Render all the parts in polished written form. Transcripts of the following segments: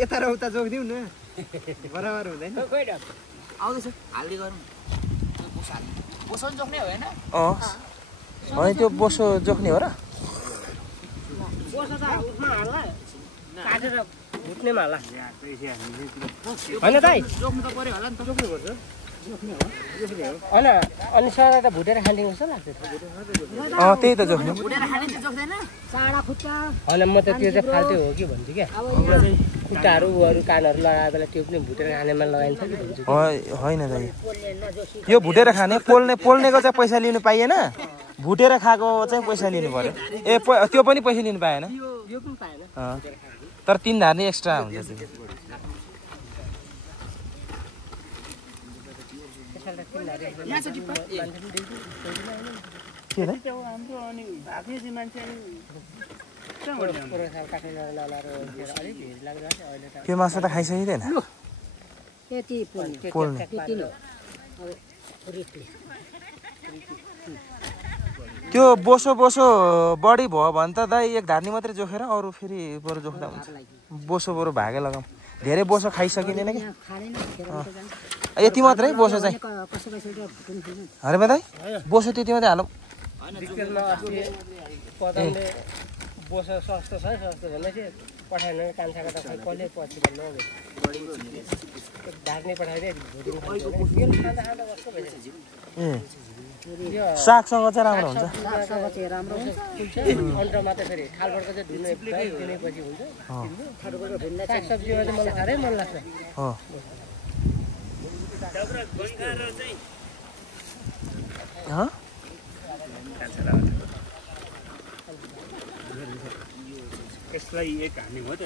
यता र उता जोगिदिउँ न बराबर हुँदैन आउँदैछ हाल्दै गरौँ बोसो जोख्ने होइन होइन त्यो बोसो जोख्ने हो र बोसो त उसमा हाल्ला काटेर भुट्नेमा हाल्ला होइन दाइ जोख्नु त पर्यो होला नि त जोख्नु पर्छ होइन अनि सर त भुटेर खाने जस्तो लाग्छ त्यही त जोख्ने भुटेर खाने चाहिँ जोख्दैन चाडा खुट्टा होइन म त त्यो चाहिँ फाल्टै हो कि भन्छु क्या खुट्टाहरू उहरू कानहरू लगाएर बेला त्यो पनि भुटेर खानेमा लगाइन्छ कि भन्छु होइन दाइ यो भुटेर खाने पोल्नेको चाहिँ पैसा लिनु पाइएन भुटेर खाएको चाहिँ पैसा लिनु पर्यो त्यो पनि पैसा लिनु पाएन यो पनि पाएन तर 3 धार्ने एक्स्ट्रा हुन्छ त्यो मासु त खाइसकिँदैन पोल्ने त्यो बोसो बढी भयो भने त दाइ 1 धार्नी मात्रै जोखेर अरू फेरि बरु जोख्दा हुन्छ बोसो बरु भागे लगाऊँ धेरै बोसो खाइसकिँदैन कि यति मात्रै बोसो चाहिँ अरे दाइ बोसो त्यति मात्रै हालौँ बोसो सस्तो छ सस्तो भन्दै थियो पठाएन कान्छाको त कहिले पछि भन्नु ढाक्ने पठाइदिए सागसँग चाहिँ राम्रो हुन्छ अन्त मात्रै फेरि खालबटको चाहिँ दिनेपछि हुन्छ सागसब्जीमा चाहिँ मलाई साह्रै मन लाग्छ यसलाई एक हान्ने हो त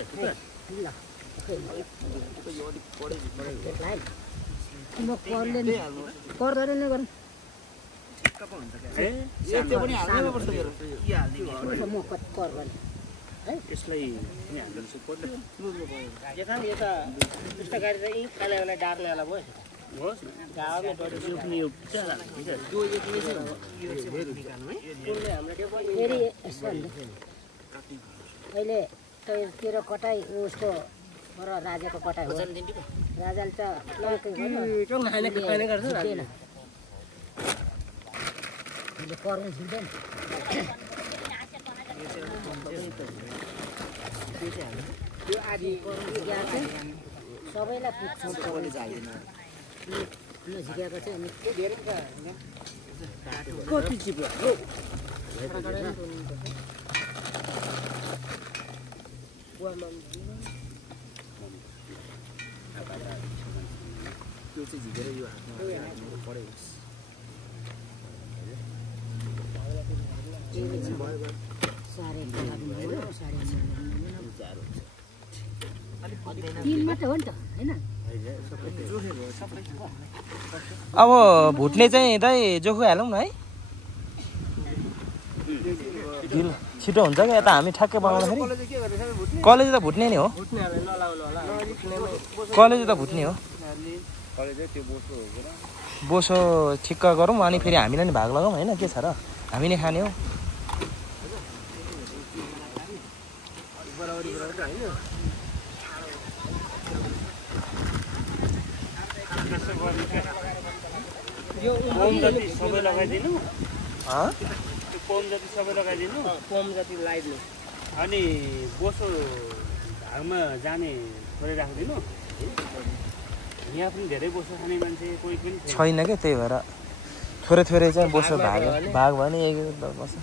यसलाई यता पुस्तकारी चाहिँ खानेलाई डार्नेवाला भयो अहिले तेरो कटाइ उसको राजाको कटाइ हो राजाले त पर्नु छिर्दैन त्यो आदि सबैलाई पुग्छ झिकेको चाहिँ अनि धेरै कति चिप्लो त्यो चाहिँ झिकेर यो हातमा पऱ्यो अब भुट्ने चाहिँ दाइ जोखो हालौँ न है छिटो हुन्छ क्या यता हामी ठ्याक्कै बनाउँदाखेरि कलेज त भुट्ने नै हो कलेज त भुट्ने हो बोसो ठिक्क गरौँ अनि फेरि हामीलाई नि भाग लगाऊँ होइन के छ र हामी नै खाने हो पोम जति सबै लगाइदिनु पोम जति लगाइदिनु अनि बोसो भागमा जाने गरी राखिदिनु यहाँ पनि धेरै बोसो खाने मान्छे कोही पनि छैन क्या त्यही भएर थोरै थोरै चाहिँ बोसो भाग भयो भने एक बस्छ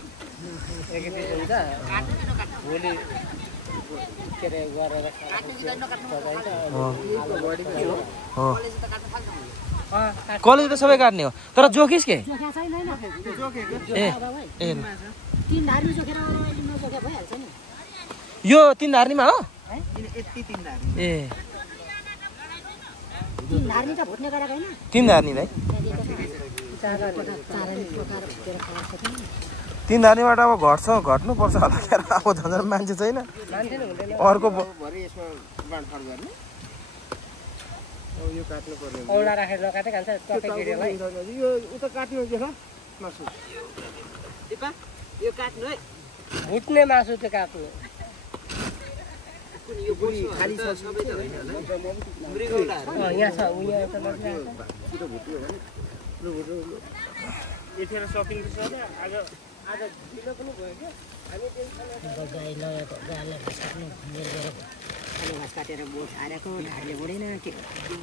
भोलि के अरे गरेर कलेज त सबै काट्ने हो तर जोखिस् के यो 3 धार्नीमा हो ए 3 धार्नी दाइ 3 धार्नीबाट अब घट्नु पर्छ होला अब झन् मान्छे छैन अर्को यो काट्नु पर्ने औला राखेर नकाटे खान्छ टक्कै गिरेलाई यो उता काट्नु के छ मासु दिपा यो काट्नु है भुट्ने मासु चाहिँ काट्नु यो बुढी खाली छ सबै त होइन होला मृगौलाहरू यहाँ छ उयो त बस्ने यतिखेर सपिङ छ आज आज ढिलो पनि भयो क्या हामी गाई लगाएको गाईलाई घाँस काट्नु घाँस काटेर बोट हालेको ढाडले बढेन के